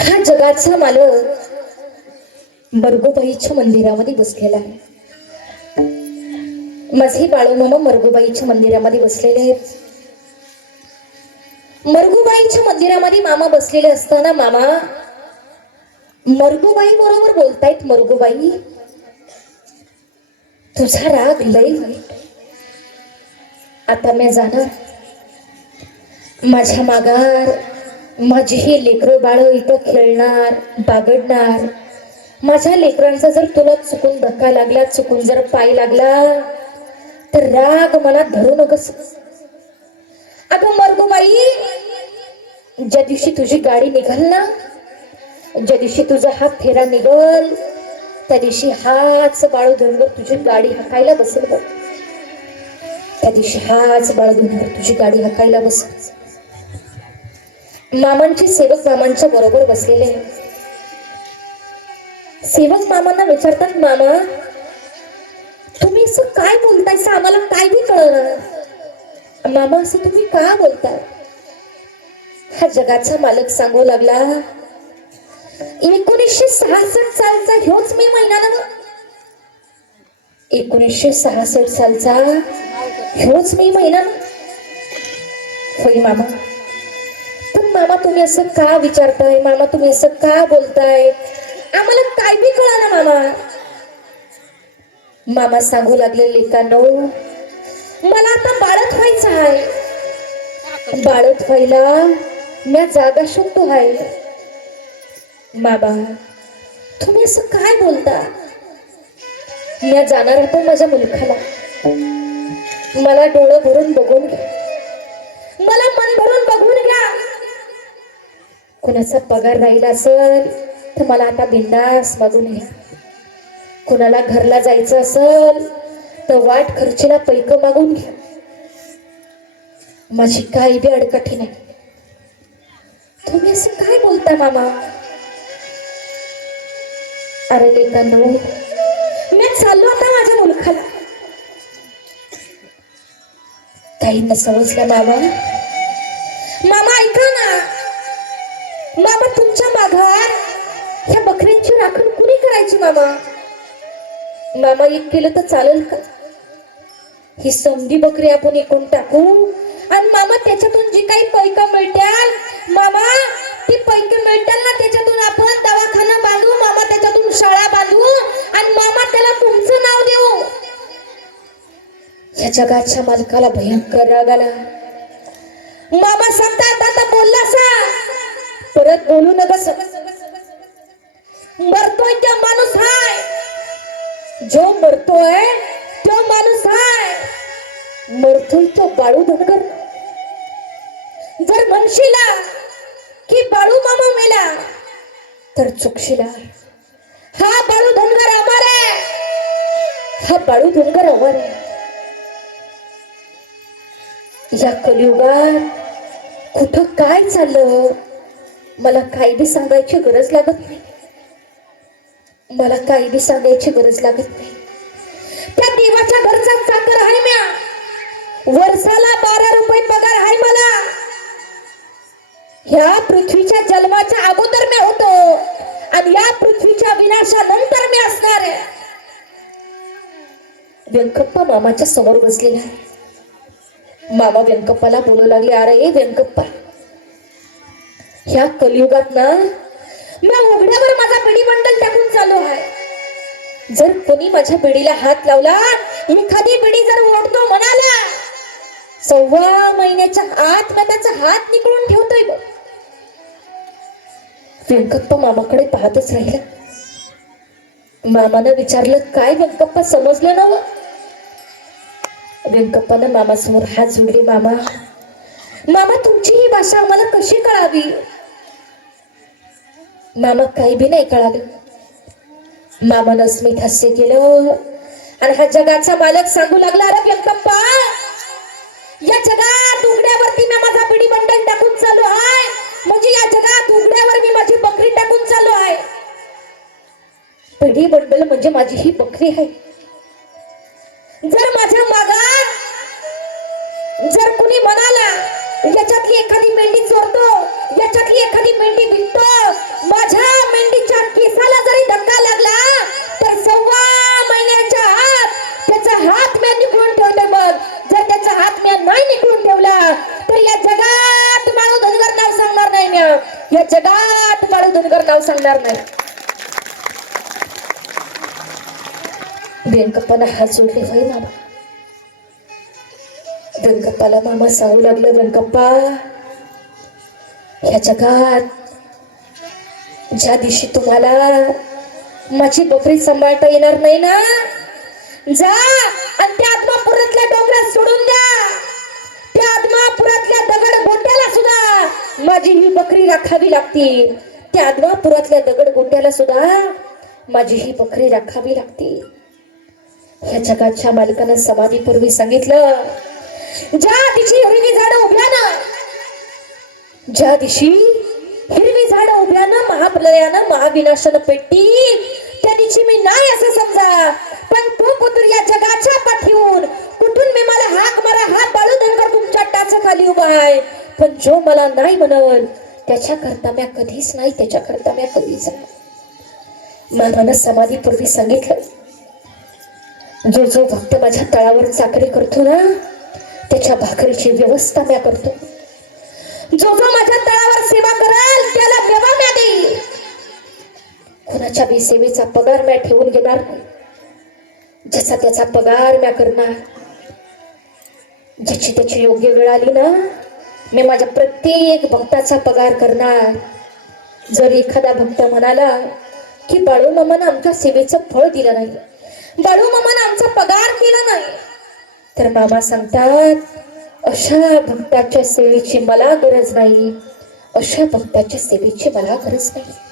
हा जगाचा मालक मरगोबाईच्या मंदिरामध्ये बसलेला आहे. माझे बाळूमामा मरगोबाईच्या मंदिरामध्ये बसलेले आहेत. मरगुबाईच्या मंदिरामध्ये मामा बसलेले असताना मामा मरगुबाई बरोबर बोलतायत मरगुबाई तुझा राग लय आता मी जाणार. माझ्या मागार माझी ही लेकरं बाळ इथं खेळणार बागडणार. माझ्या लेकरांचा जर तुला चुकून धक्का लागला चुकून जर पाय लागला तर राग मला धरू नकस. अगं मरगुबाई ज्या दिवशी तुझी गाडी निघाल ना ज्या दिवशी तुझा हात फेरा निघल त्या दिवशी हाच बाळू धरून तुझी गाडी हाकायला बसेल बघ. त्या दिवशी हाच बाळू धरून तुझी गाडी हाकायला बसेल मामांचे सेवक मामांच्या बरोबर बसलेले सेवक मामांना विचारतात मामा तुम्ही असं काय बोलताय? असं आम्हाला काय बी कळणार मामा असं तुम्ही का बोलताय? हा जगाचा मालक सांगू लागला एकोणीसशे सहासष्ट सालचा ह्योच मी महिना ना. एकोणीसशे सहासष्ट सालचा ह्योच मी महिना होई होय मामा. मामा तुम्ही असं का विचारताय? मामा तुम्ही असं का बोलताय? आम्हाला काय बी कळा ना मामा? मामा सांगू लागले लेकानो मला आता बाळत व्हायचं आहे. बाळत व्हायला मी जागा शोधतो आहे. बाबा तुम्ही असं काय बोलता? मी जाणार होतो माझ्या मुलखाला. मला डोळं भरून बघून घ्या मला मन भरून कुणाचा पगार राहिला असेल तर मला आता बिंदास मागून घ्या. कुणाला घरला जायचं असेल तर वाट खर्चीला पैक मागून घ्या. माझी काही बी अडकठी नाही. तुम्ही असं काय बोलता मामा? अरे लेकांनो मी चाललो आता माझ्या मुलखाला काही न समजलं मामा. मामा ऐका ना. मामा तुमच्या माघार ह्या बकऱ्यांची राखण कुणी करायची मामा? मामा एक केलं तर चालेल का? ही समधी बकरी आपण एकूण टाकू. आणि मामा त्याच्यातून जी काही पैका मिळत्याल मामा ती पैके मिळत्याल ना त्याच्यातून आपण दवाखाना बांधू मामा त्याच्यातून शाळा बांधू आणि मामा त्याला तुमचं नाव देऊ. या जगाच्या मालकाला भयंकर राग आला. मामा सांगतात आता बोलला सा परत बोलू नकस. मरतोय त्या माणूस हाय. जो मरतोय तो माणूस हाय. मरतोय तो बाळू धनगर. जर म्हणशीला की बाळू मामा मेला तर चुकशीला. हा बाळू धनगर अमर आहे हा बाळू धनगर अमर आहे या कलियुगात कुठं काय चाललं? मला काही बी सांगायची गरज लागत नाही. मला काही बी सांगायची गरज लागत नाही. त्या देवाच्या घरचा चाकर आहे म्या. वर्षाला बारा रुपये पगार आहे मला. ह्या पृथ्वीच्या जन्माच्या अगोदर मी होतो आणि या पृथ्वीच्या विनाशानंतर मी असणार आहे. व्यंकप्पा मामाच्या समोर बसलेला आहे. मामा व्यंकप्पाला बोलू लागले अरे व्यंकप्पा ह्या कलियुगात ना मी उघड्यावर माझा पिढी बंडल टाकून चालू आहे. जर कोणी माझ्या पिढीला हात लावला एखादी पिढी जर ओढतो म्हणाला सव्वा महिन्याच्या आत मी त्याचा हात निकळून ठेवतोय बघ. व्यंकप्पा मामाकडे पाहतच राहिला. मामानं विचारलं काय व्यंकप्पा समजलं ना व्यंकप्पानं मामासमोर हात जोडले मामा मामा तुमची ही भाषा आम्हाला कशी कळावी? मामा काही बी नाही कळालं. मामानं स्मित हास्य केलं. आणि हा जगाचा मालक सांगू लागला अरे व्यंकप्पा या जगात उघड्यावरती मी माझा पिढी बंडल टाकून चालू आहे. म्हणजे या जगात उघड्यावर मी माझी बकरी टाकून चालू आहे. पिढी बंडल म्हणजे माझी ही बकरी आहे. जर माझ्या मागा जर कुणी म्हणाला याच्यातली एखादी मेंढी चोरतो याच्यातली एखादी मेंढी विकतो नाव सांगणार नाही हात जोडले होय मामा. वेंकप्पाला मामा सांगू लागलं वेंकप्पा ह्या जगात ज्या दिवशी तुम्हाला माझी बकरी सांभाळता येणार नाही ना जा आणि त्या आत्मापुरातल्या डोंगरात सोडून द्या. त्या आत्मापुरातल्या दगड गोट्याला सुद्धा माझी ही बकरी राखावी लागती त्या अद्वापुरातल्या दगड गुंड्याला सुद्धा माझी ही बकरी राखावी लागते. ह्या जगाच्या मालकानं समाधीपूर्वी सांगितलं ज्या दिवशी हिरवी झाडं उभ्यानं ज्या दिवशी हिरवी झाडं उभ्यानं महाप्रलयानं महाविनाशन पेटती त्या दिवशी मी नाही असं समजा. पण तू कुठून या जगाच्या पाठीहून कुठून मी मला हाक मारा हात बाळू धनगर तुमच्या टाचा खाली उभा आहे. पण जो मला नाही म्हणल त्याच्याकरता म्या कधीच नाही त्याच्याकरता म्या कधीच नाही समाधीपूर्वी सांगितलं जो जो भक्त माझ्या तळावर चाकरी करतो ना त्याच्या भाकरीची व्यवस्था म्या करतो. जो जो माझ्या तळावर सेवा कराल त्याला देवा म्या देईल. कोणाच्या बी सेवेचा पगार म्या ठेवून घेणार नाही. जसा त्याचा पगार म्या करणार ज्याची त्याची योग्य वेळ आली ना मी माझ्या प्रत्येक भक्ताचा पगार करणार. जर एखादा भक्त म्हणाला की बाळू मामानं आमच्या सेवेचं फळ दिलं नाही. बाळू मामानं आमचा पगार केला नाही. तर मामा सांगतात अशा भक्ताच्या सेवेची मला गरज नाही. अशा भक्ताच्या सेवेची मला गरज नाही.